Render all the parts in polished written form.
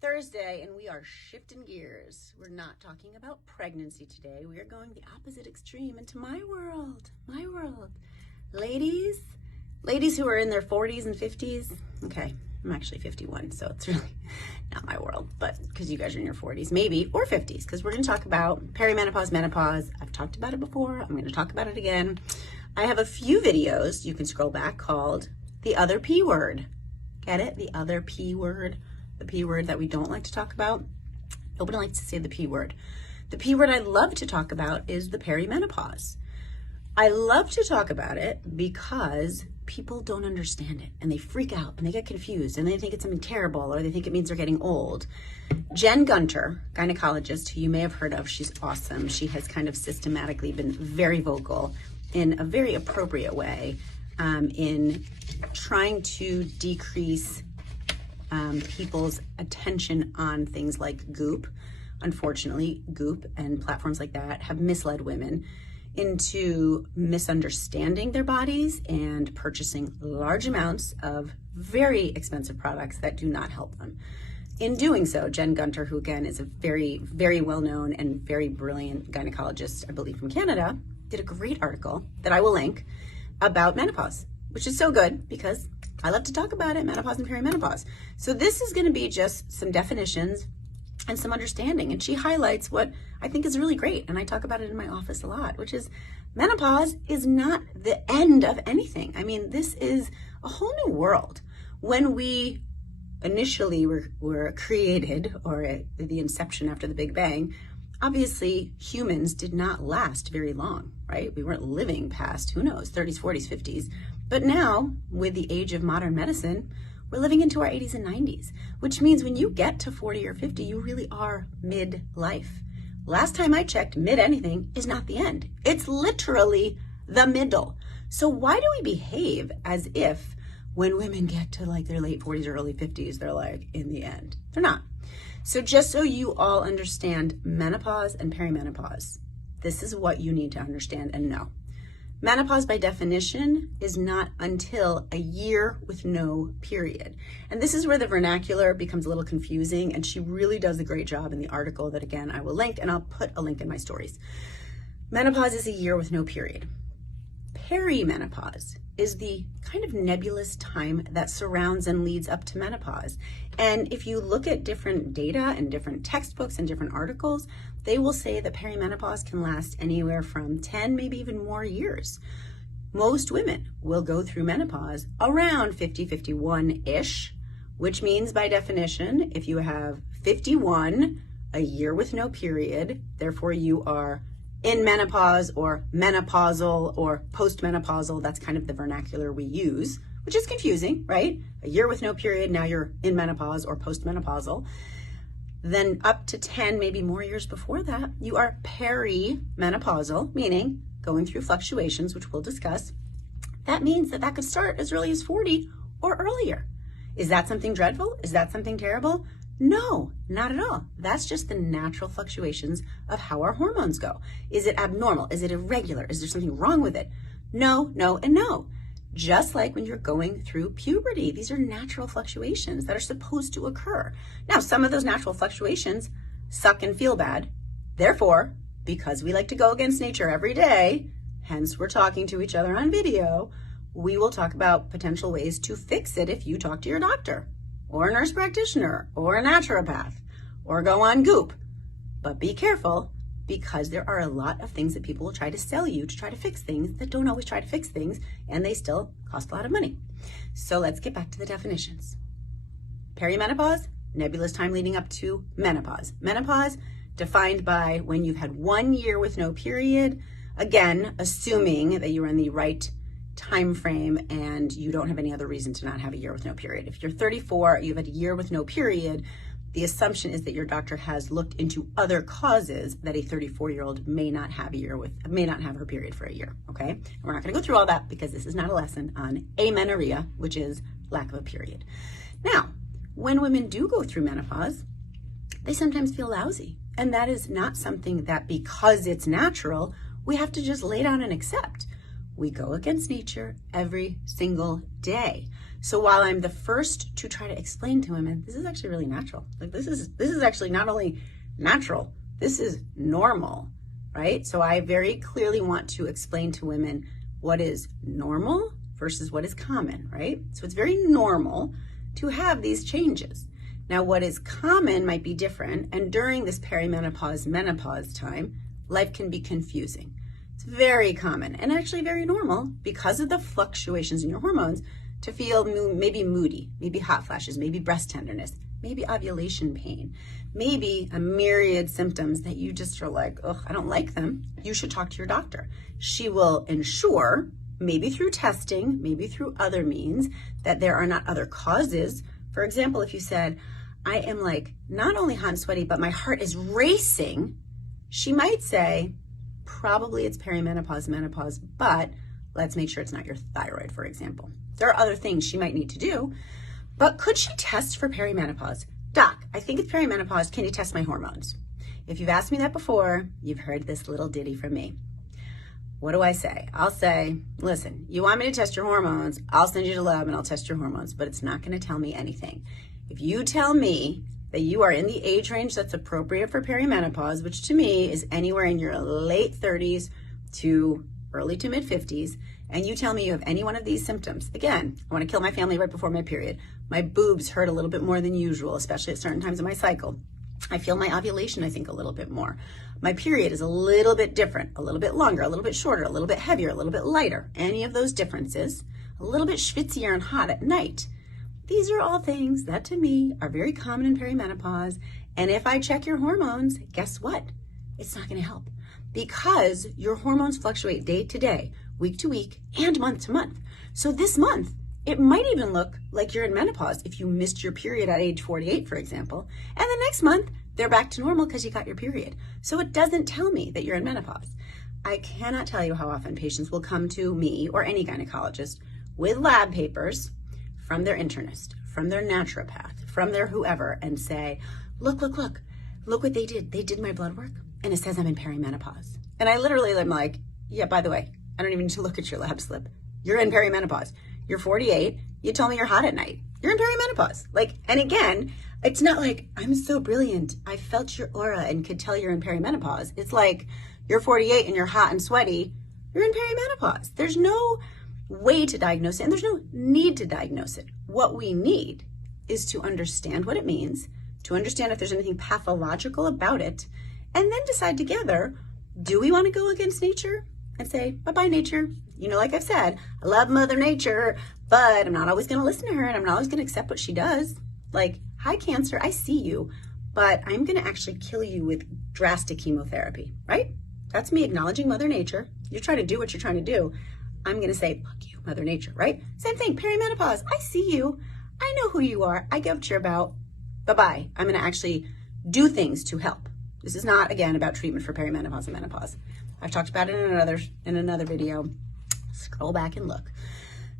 Thursday, and we are shifting gears. We're not talking about pregnancy today. We are going the opposite extreme into my world. Ladies who are in their 40s and 50s. Okay, I'm actually 51, so it's really not my world, but because you guys are in your 40s, maybe, or 50s, because we're going to talk about perimenopause, menopause. I've talked about it before. I'm going to talk about it again. I have a few videos, you can scroll back, called The Other P Word. Get it? The other P word. The P word that we don't like to talk about. Nobody likes to say the P word. The P word I love to talk about is the perimenopause. I love to talk about it because people don't understand it and they freak out and they get confused and they think it's something terrible or they think it means they're getting old. Jen Gunter, gynecologist, who you may have heard of, she's awesome. She has kind of systematically been very vocal in a very appropriate way in trying to decrease people's attention on things like Goop. Unfortunately, Goop and platforms like that have misled women into misunderstanding their bodies and purchasing large amounts of very expensive products that do not help them. In doing so, Jen Gunter, who again is a very, very well-known and very brilliant gynecologist, I believe from Canada, did a great article that I will link about menopause, which is so good because I love to talk about it, menopause and perimenopause. So this is going to be just some definitions and some understanding. And she highlights what I think is really great. And I talk about it in my office a lot, which is menopause is not the end of anything. I mean, this is a whole new world. When we initially were created, or at the inception after the Big Bang, obviously humans did not last very long, right? We weren't living past, who knows, 30s, 40s, 50s. But now, with the age of modern medicine, we're living into our 80s and 90s, which means when you get to 40 or 50, you really are mid-life. Last time I checked, mid-anything is not the end. It's literally the middle. So why do we behave as if when women get to like their late 40s or early 50s, they're like in the end? They're not. So just so you all understand menopause and perimenopause, this is what you need to understand and know. Menopause, by definition, is not until a year with no period. And this is where the vernacular becomes a little confusing, and she really does a great job in the article that, again, I will link, and I'll put a link in my stories. Menopause is a year with no period. Perimenopause is the kind of nebulous time that surrounds and leads up to menopause. And if you look at different data and different textbooks and different articles, they will say that perimenopause can last anywhere from 10, maybe even more years. Most women will go through menopause around 50, 51-ish, which means by definition, if you have 51, a year with no period, therefore you are in menopause or menopausal or postmenopausal. That's kind of the vernacular we use, which is confusing, right? A year with no period, now you're in menopause or postmenopausal. Then up to 10, maybe more years before that, you are perimenopausal, meaning going through fluctuations, which we'll discuss. That means that could start as early as 40 or earlier. Is that something dreadful? Is that something terrible? No, not at all. That's just the natural fluctuations of how our hormones go. Is it abnormal? Is it irregular? Is there something wrong with it? No, no, and no. Just like when you're going through puberty, these are natural fluctuations that are supposed to occur. Now, some of those natural fluctuations suck and feel bad. Therefore, because we like to go against nature every day, hence we're talking to each other on video, we will talk about potential ways to fix it if you talk to your doctor, or a nurse practitioner, or a naturopath, or go on Goop. But be careful, because there are a lot of things that people will try to sell you to try to fix things that don't always try to fix things, and they still cost a lot of money. So let's get back to the definitions. Perimenopause, nebulous time leading up to menopause. Menopause, defined by when you've had 1 year with no period, again, assuming that you are in the right time frame and you don't have any other reason to not have a year with no period. If you're 34, you've had a year with no period, the assumption is that your doctor has looked into other causes that a 34-year-old may not have her period for a year, okay? And we're not gonna go through all that because this is not a lesson on amenorrhea, which is lack of a period. Now, when women do go through menopause, they sometimes feel lousy. And that is not something that, because it's natural, we have to just lay down and accept. We go against nature every single day. So while I'm the first to try to explain to women, this is actually really natural. Like this is actually not only natural, this is normal, right? So I very clearly want to explain to women what is normal versus what is common, right? So it's very normal to have these changes. Now, what is common might be different, and during this perimenopause, menopause time, life can be confusing. It's very common and actually very normal because of the fluctuations in your hormones to feel maybe moody, maybe hot flashes, maybe breast tenderness, maybe ovulation pain, maybe a myriad symptoms that you just are like, oh, I don't like them. You should talk to your doctor. She will ensure, maybe through testing, maybe through other means, that there are not other causes. For example, if you said, I am like not only hot and sweaty, but my heart is racing, she might say, probably it's perimenopause, menopause, but let's make sure it's not your thyroid, for example. There are other things she might need to do, but could she test for perimenopause? Doc, I think it's perimenopause. Can you test my hormones? If you've asked me that before, you've heard this little ditty from me. What do I say? I'll say, listen, you want me to test your hormones, I'll send you to lab and I'll test your hormones, but it's not going to tell me anything. If you tell me that you are in the age range that's appropriate for perimenopause, which to me is anywhere in your late 30s to early to mid 50s, and you tell me you have any one of these symptoms, again, I want to kill my family right before my period. My boobs hurt a little bit more than usual, especially at certain times of my cycle. I feel my ovulation, I think, a little bit more. My period is a little bit different, a little bit longer, a little bit shorter, a little bit heavier, a little bit lighter. Any of those differences, a little bit schwitzier and hot at night. These are all things that to me are very common in perimenopause. And if I check your hormones, guess what? It's not going to help because your hormones fluctuate day to day, week to week, and month to month. So this month, it might even look like you're in menopause if you missed your period at age 48, for example. And the next month, they're back to normal because you got your period. So it doesn't tell me that you're in menopause. I cannot tell you how often patients will come to me or any gynecologist with lab papers from their internist, from their naturopath, from their whoever, and say, look what they did. They did my blood work and it says I'm in perimenopause. And I literally am like, yeah, by the way, I don't even need to look at your lab slip. You're in perimenopause. You're 48. You told me you're hot at night. You're in perimenopause. Like, and again, it's not like I'm so brilliant. I felt your aura and could tell you're in perimenopause. It's like you're 48 and you're hot and sweaty. You're in perimenopause. There's no way to diagnose it, and there's no need to diagnose it. What we need is to understand what it means, to understand if there's anything pathological about it, and then decide together, do we want to go against nature and say, bye-bye nature? You know, like I've said, I love Mother Nature, but I'm not always going to listen to her, and I'm not always going to accept what she does. Like, hi Cancer, I see you, but I'm going to actually kill you with drastic chemotherapy, right? That's me acknowledging Mother Nature. You're trying to do what you're trying to do. I'm going to say, fuck you, Mother Nature, right? Same thing, perimenopause. I see you. I know who you are. I get what you're about. Bye-bye. I'm going to actually do things to help. This is not, again, about treatment for perimenopause and menopause. I've talked about it in another video. Scroll back and look.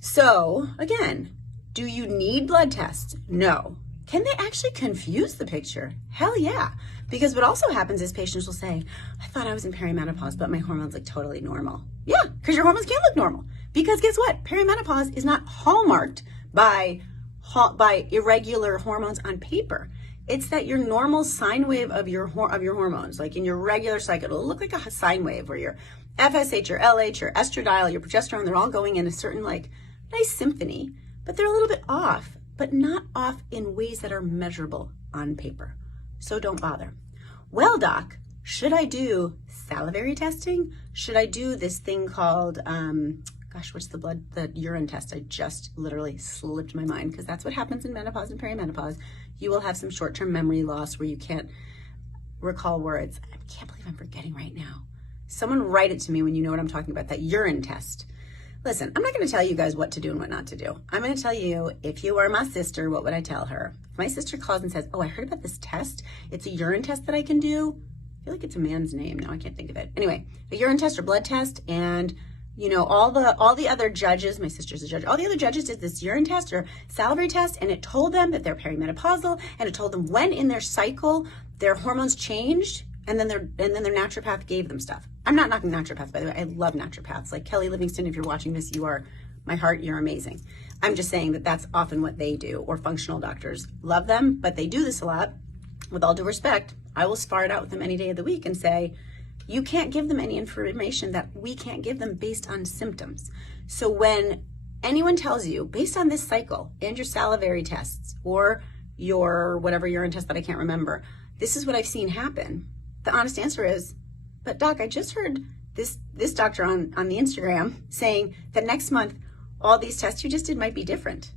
So, again, do you need blood tests? No. Can they actually confuse the picture? Hell yeah. Because what also happens is patients will say, I thought I was in perimenopause, but my hormones look totally normal. Yeah, because your hormones can't look normal. Because guess what? Perimenopause is not hallmarked by irregular hormones on paper. It's that your normal sine wave of your hormones, like in your regular cycle, it'll look like a sine wave where your FSH, your LH, your estradiol, your progesterone, they're all going in a certain like nice symphony, but they're a little bit off, but not off in ways that are measurable on paper. So don't bother. Well, doc, should I do salivary testing? Should I do this thing called, what's the urine test? I just literally slipped my mind because that's what happens in menopause and perimenopause. You will have some short-term memory loss where you can't recall words. I can't believe I'm forgetting right now. Someone write it to me when you know what I'm talking about, that urine test. Listen, I'm not going to tell you guys what to do and what not to do. I'm going to tell you, if you were my sister, what would I tell her? If my sister calls and says, oh, I heard about this test. It's a urine test that I can do. I feel like it's a man's name. Now I can't think of it. Anyway, a urine test or blood test, and you know, all the other judges, my sister's a judge, all the other judges did this urine test or salivary test, and it told them that they're perimenopausal, and it told them when in their cycle their hormones changed, and then their naturopath gave them stuff. I'm not knocking naturopaths, by the way. I love naturopaths. Like Kelly Livingston, if you're watching this, you are My heart, you're amazing. I'm just saying that that's often what they do, or functional doctors. Love them, but they do this a lot. With all due respect, I will spar it out with them any day of the week and say, you can't give them any information that we can't give them based on symptoms. So when anyone tells you, based on this cycle and your salivary tests or your whatever urine test that I can't remember, this is what I've seen happen, the honest answer is, but doc, I just heard this doctor on the Instagram saying that next month, all these tests you just did might be different.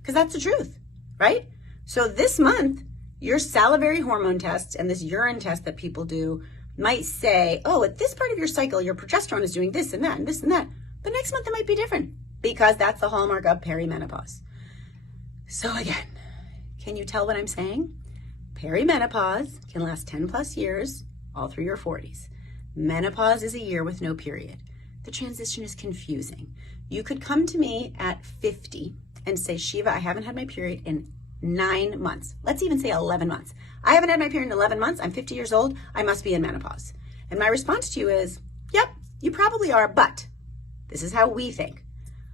Because that's the truth, right? So this month, your salivary hormone tests and this urine test that people do might say, oh, at this part of your cycle, your progesterone is doing this and that and this and that. But next month it might be different because that's the hallmark of perimenopause. So again, can you tell what I'm saying? Perimenopause can last 10 plus years, all through your 40s. Menopause is a year with no period. The transition is confusing. You could come to me at 50 and say, Shiva, I haven't had my period in 9 months. Let's even say 11 months. I haven't had my period in 11 months. I'm 50 years old. I must be in menopause. And my response to you is, yep, you probably are, but this is how we think.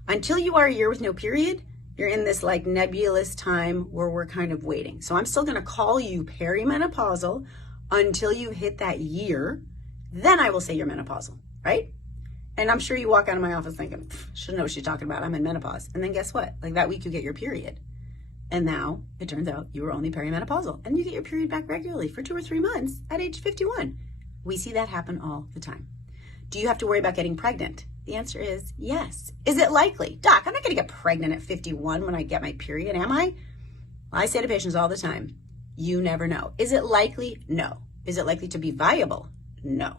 Until you are a year with no period, you're in this like nebulous time where we're kind of waiting. So I'm still going to call you perimenopausal until you hit that year. Then I will say you're menopausal, right? And I'm sure you walk out of my office thinking, should know what she's talking about. I'm in menopause. And then guess what? Like that week you get your period. And now it turns out you were only perimenopausal and you get your period back regularly for 2 or 3 months at age 51. We see that happen all the time. Do you have to worry about getting pregnant? The answer is yes. Is it likely? Doc, I'm not going to get pregnant at 51 when I get my period, am I? Well, I say to patients all the time, you never know. Is it likely? No. Is it likely to be viable? No.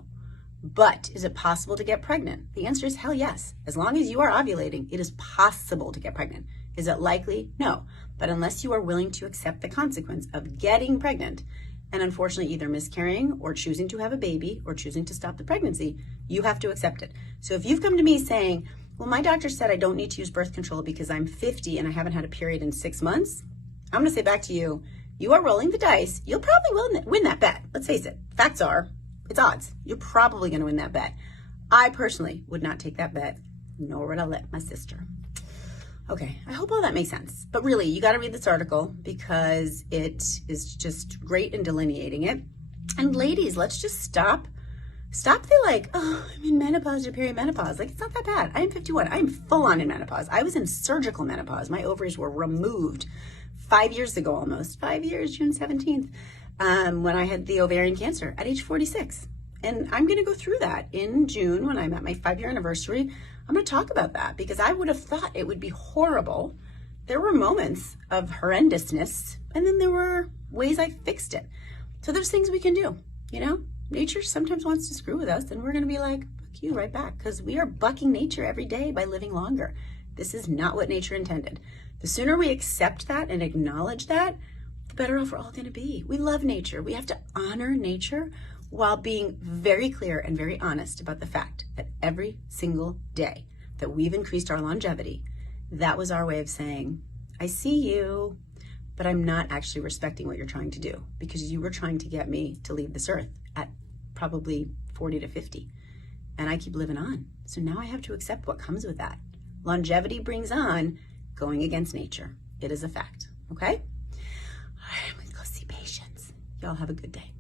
But is it possible to get pregnant? The answer is hell yes. As long as you are ovulating, it is possible to get pregnant. Is it likely? No. But unless you are willing to accept the consequence of getting pregnant and unfortunately either miscarrying or choosing to have a baby or choosing to stop the pregnancy, you have to accept it. So if you've come to me saying, well, my doctor said I don't need to use birth control because I'm 50 and I haven't had a period in 6 months, I'm going to say back to you, you are rolling the dice. You'll probably win that bet. Let's face it. Facts are, it's odds. You're probably going to win that bet. I personally would not take that bet, nor would I let my sister. Okay, I hope all that makes sense. But really, you got to read this article because it is just great in delineating it. And ladies, let's just stop the like, oh, I'm in menopause or perimenopause. Like, it's not that bad. I am 51. I'm full on in menopause. I was in surgical menopause. My ovaries were removed 5 years ago almost. 5 years, June 17th, when I had the ovarian cancer at age 46. And I'm going to go through that in June when I'm at my 5-year anniversary. I'm going to talk about that because I would have thought it would be horrible. There were moments of horrendousness, and then there were ways I fixed it. So there's things we can do, you know? Nature sometimes wants to screw with us, and we're going to be like, fuck you, right back, because we are bucking nature every day by living longer. This is not what nature intended. The sooner we accept that and acknowledge that, the better off we're all going to be. We love nature. We have to honor nature while being very clear and very honest about the fact that every single day that we've increased our longevity, that was our way of saying, I see you, but I'm not actually respecting what you're trying to do because you were trying to get me to leave this earth at probably 40 to 50. And I keep living on. So now I have to accept what comes with that. Longevity brings on going against nature. It is a fact, okay? All right, I'm gonna go see patients. Y'all have a good day.